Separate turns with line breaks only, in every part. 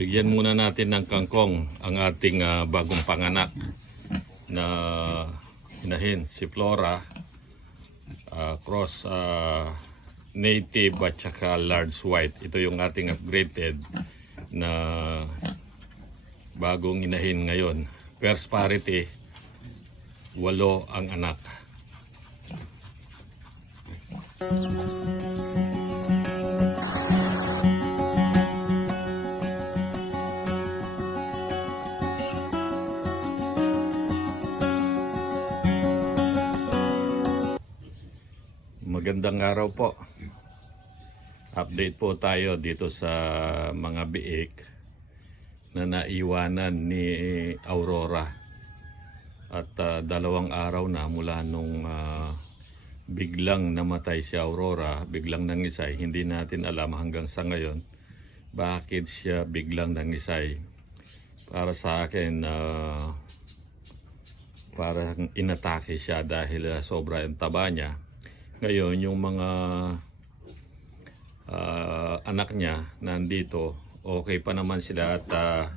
Bigyan muna natin ng kangkong ang ating ah, bagong panganak na inahin, si Flora. ah, cross ah, native at saka large white. Ito yung ating upgraded na bagong inahin ngayon. First parity, walo ang anak. Magandang araw po. Update po tayo dito sa mga biik na naiwanan ni Aurora. At ah, dalawang araw na mula nung ah, biglang namatay si Aurora, biglang nangisay. Hindi natin alam hanggang sa ngayon bakit siya biglang nangisay. Para sa akin, ah, parang inatake siya dahil ah, sobra yung taba niya. Ngayon, yung mga ah, anak niya nandito, okay pa naman sila at ah,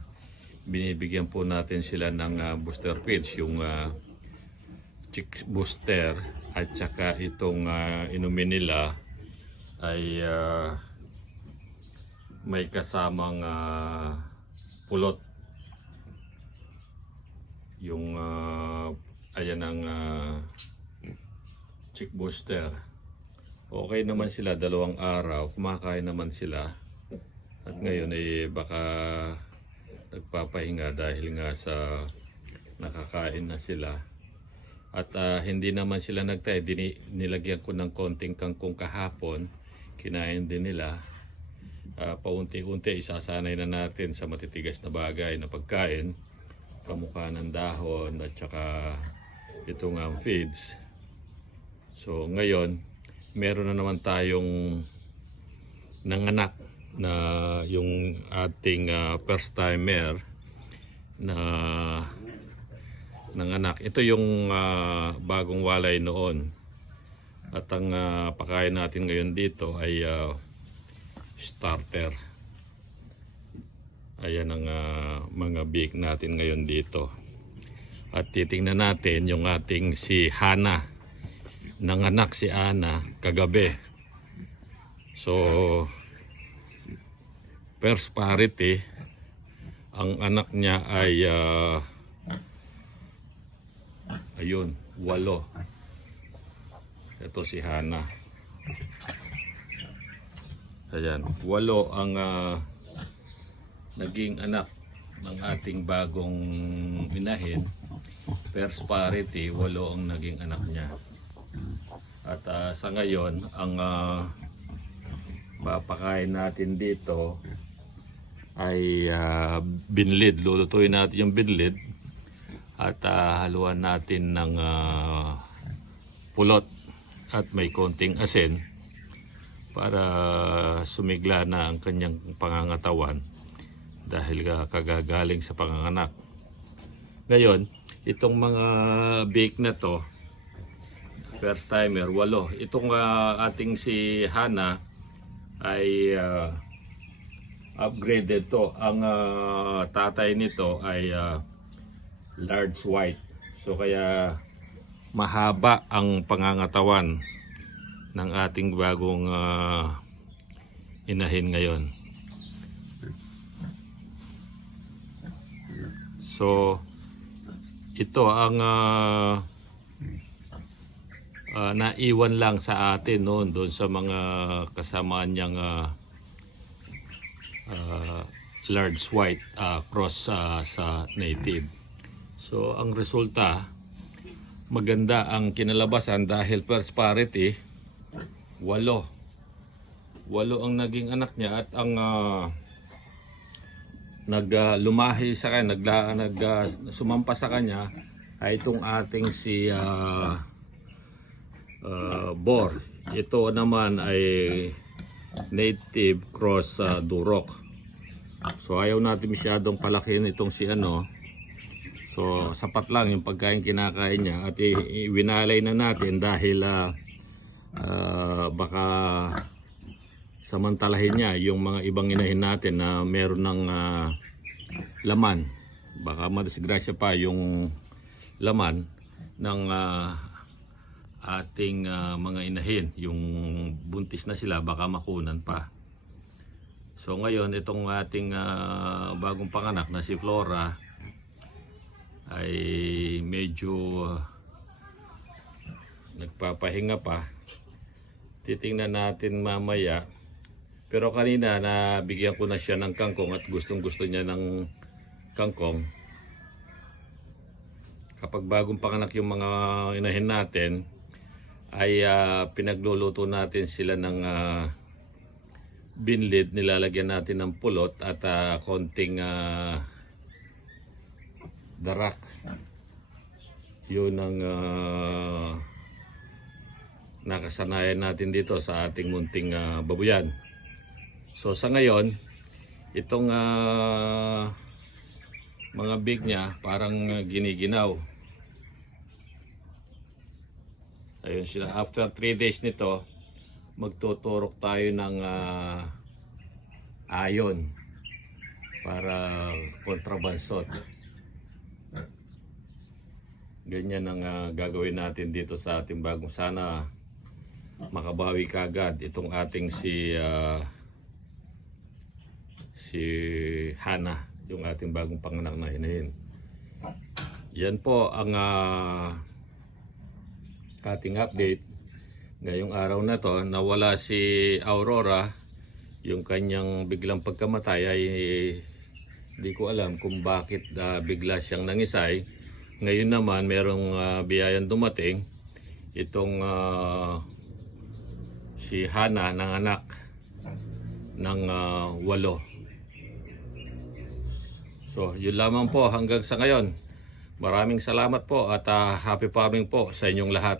binibigyan po natin sila ng ah, booster pills, yung ah, chick booster at saka itong ah, inumin nila ay ah, may kasamang ah, pulot. Yung ah, ayan ang ah, chick booster. Okay naman sila dalawang araw, kumakain naman sila. At ngayon ay baka nagpapahinga dahil nga sa nakakain na sila. At ah, hindi naman sila nagtay, Dini, nilagyan ko ng konting kangkong kahapon, kinain din nila. Ah, paunti-unti isasanay na natin sa matitigas na bagay na pagkain, kamukha ng dahon at saka itong um, feeds. So ngayon, meron na naman tayong nanganak na yung ating ah, first timer na nanganak. Ito yung ah, bagong walay noon. At ang ah, pakain natin ngayon dito ay ah, starter. Ayan ang ah, mga big natin ngayon dito. At titingnan natin yung ating si Hana nanganak si Ana kagabi. So, first parity, ang anak niya ay, ah, ayun, walo. Ito si Hana. Ayan, walo ang ah, naging anak ng ating bagong inahin. First parity, walo ang naging anak niya. Sa ngayon, ang ah, papakain natin dito ay ah, binlid. Lulutuin natin yung binlid at ah, haluan natin ng ah, pulot at may konting asin para sumigla na ang kanyang pangangatawan dahil ah, kagagaling sa panganganak. Ngayon, itong mga bake na to, first timer, walo. Itong ah, ating si Hana ay ah, upgraded to. Ang ah, tatay nito ay ah, large white. So kaya mahaba ang pangangatawan ng ating bagong ah, inahin ngayon. So ito ang ah, ah, naiwan lang sa atin noon doon sa mga kasamaan niyang ah, ah, large white ah, cross ah, sa native. So ang resulta maganda ang kinalabasan dahil first parity walo. Walo ang naging anak niya at ang ah, nag ah, lumahi sa kanya, nagla, nag ah, sumampa sa kanya ay itong ating si ah, uh, Bor. Ito naman ay native cross sa Durok. So ayaw natin masyadong palakihin itong si ano. So sapat lang yung pagkain kinakain niya at iwinalay na natin dahil ah, ah, baka samantalahin niya yung mga ibang inahin natin na meron ng ah, laman. Baka madisgrasya pa yung laman ng ah, ating ah, mga inahin. Yung buntis na sila, baka makunan pa. So ngayon, itong ating ah, bagong panganak na si Flora ay medyo ah, nagpapahinga pa. Titingnan natin mamaya. Pero kanina nabigyan ko na siya ng kangkong at gustong gusto niya ng kangkong. Kapag bagong panganak yung mga inahin natin, ay ah, pinagluluto natin sila ng ah, binlid, nilalagyan natin ng pulot at ah, konting ah, darak. Yun ang ah, nakasanayan natin dito sa ating munting ah, babuyan. So sa ngayon, itong ah, mga big niya parang giniginaw. Ayun sila. After 3 days nito, magtuturok tayo ng ah, ayon para kontrabansot. Ganyan ang ah, gagawin natin dito sa ating bagong sana makabawi kagad itong ating si ah, si Hana, yung ating bagong panganak na hinahin. Yan po ang ah, ating update. Ngayong araw na to, nawala si Aurora. Yung kanyang biglang pagkamatay ay hindi ko alam kung bakit ah, bigla siyang nangisay. Ngayon naman, merong ah, biyayan dumating. Itong ah, si Hana ng anak ng ah, walo. So, yun lamang po hanggang sa ngayon. Maraming salamat po at ah, happy farming po sa inyong lahat.